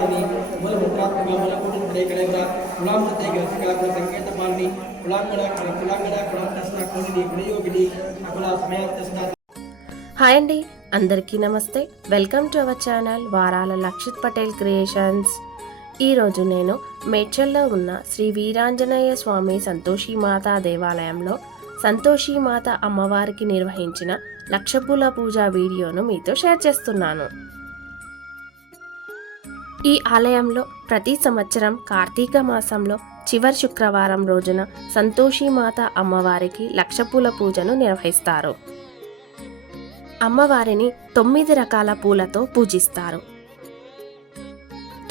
అవతారిణి మూల ముద్రాత్మక మూలకూటేకరేంద్ర కులామృతైక సంకేతపాలిని కులాంగడ కులాంతస్న కోణిని గుణయోగిని అకుల సమయాత్తస్న. హాయ్ అండి, అందరికీ నమస్తే. వెల్కమ్ టు అవర్ ఛానల్ వారాల లక్షిత్ పటేల్ క్రియేషన్స్. ఈరోజు నేను మేడ్చల్లో ఉన్న శ్రీ వీరాంజనేయ స్వామి సంతోషీమాత దేవాలయంలో సంతోషీమాత అమ్మవారికి నిర్వహించిన లక్షపూల పూజ వీడియోను మీతో షేర్ చేస్తున్నాను. ఈ ఆలయంలో ప్రతి సంవత్సరం కార్తీక మాసంలో చివరి శుక్రవారం రోజున సంతోషీమాత అమ్మవారికి లక్షపూల పూజను నిర్వహిస్తారు. అమ్మవారిని 9 రకాల పూలతో పూజిస్తారు.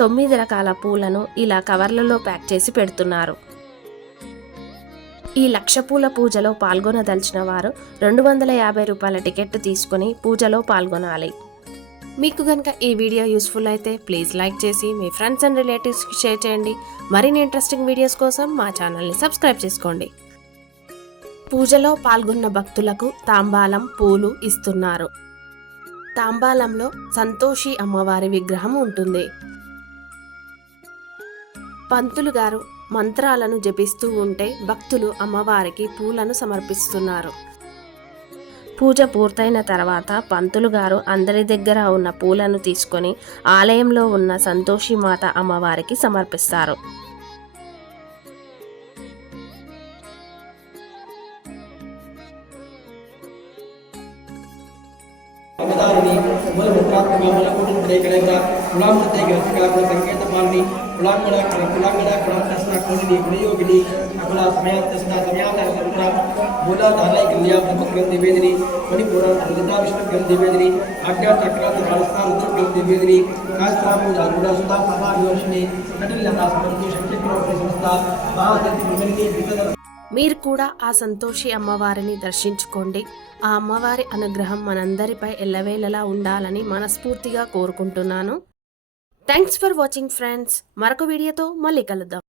9 రకాల పూలను ఇలా కవర్లలో ప్యాక్ చేసి పెడుతున్నారు. ఈ లక్షపూల పూజలో పాల్గొనదలిచిన వారు 250 రూపాయల టికెట్ తీసుకుని పూజలో పాల్గొనాలి. మీకు కనుక ఈ వీడియో యూస్ఫుల్ అయితే ప్లీజ్ లైక్ చేసి మీ ఫ్రెండ్స్ అండ్ రిలేటివ్స్కి షేర్ చేయండి. మరిన్ని ఇంట్రెస్టింగ్ వీడియోస్ కోసం మా ఛానల్ని సబ్స్క్రైబ్ చేసుకోండి. పూజలో పాల్గొన్న భక్తులకు తాంబాలం పూలు ఇస్తున్నారు. తాంబాలంలో సంతోషి అమ్మవారి విగ్రహం ఉంటుంది. పంతులు గారు మంత్రాలను జపిస్తూ ఉంటే భక్తులు అమ్మవారికి పూలను సమర్పిస్తున్నారు. పూజ పూర్తయిన తర్వాత పంతులు గారు అందరి దగ్గర ఉన్న పూలను తీసుకొని ఆలయంలో ఉన్న సంతోషిమాత అమ్మవారికి సమర్పిస్తారు. అవతారిణి మూల ముద్రాత్మక మూలకూటేకరేంద్ర కులామృతైక సంకేతపాలిని కులాంతస్న కోణిని గుణయోగిని అకుల సమయాత్తస్న సమయాతర మూలాధారై గ్రంథివేదిని మణిపూర లలితా విష్ణు గ్రంథివేదిని ఆజ్ఞాచక్రాంత కాళస్థా రుద్ర గ్రంథివేదిని కాస్త్రాము సుధా ప్రభావివర్షిణి కటిలతా సమర్థి శక్తిప్రవర్తి సంస్థ మహాశక్తి విమలిని వితద. మీరు కూడా ఆ సంతోషి అమ్మవారిని దర్శించుకోండి. ఆ అమ్మవారి అనుగ్రహం మనందరిపై ఎల్లవేళలా ఉండాలని మనస్ఫూర్తిగా కోరుకుంటున్నాను. Thanks for watching friends. మరొక వీడియోతో మళ్ళీ కలుద్దాం.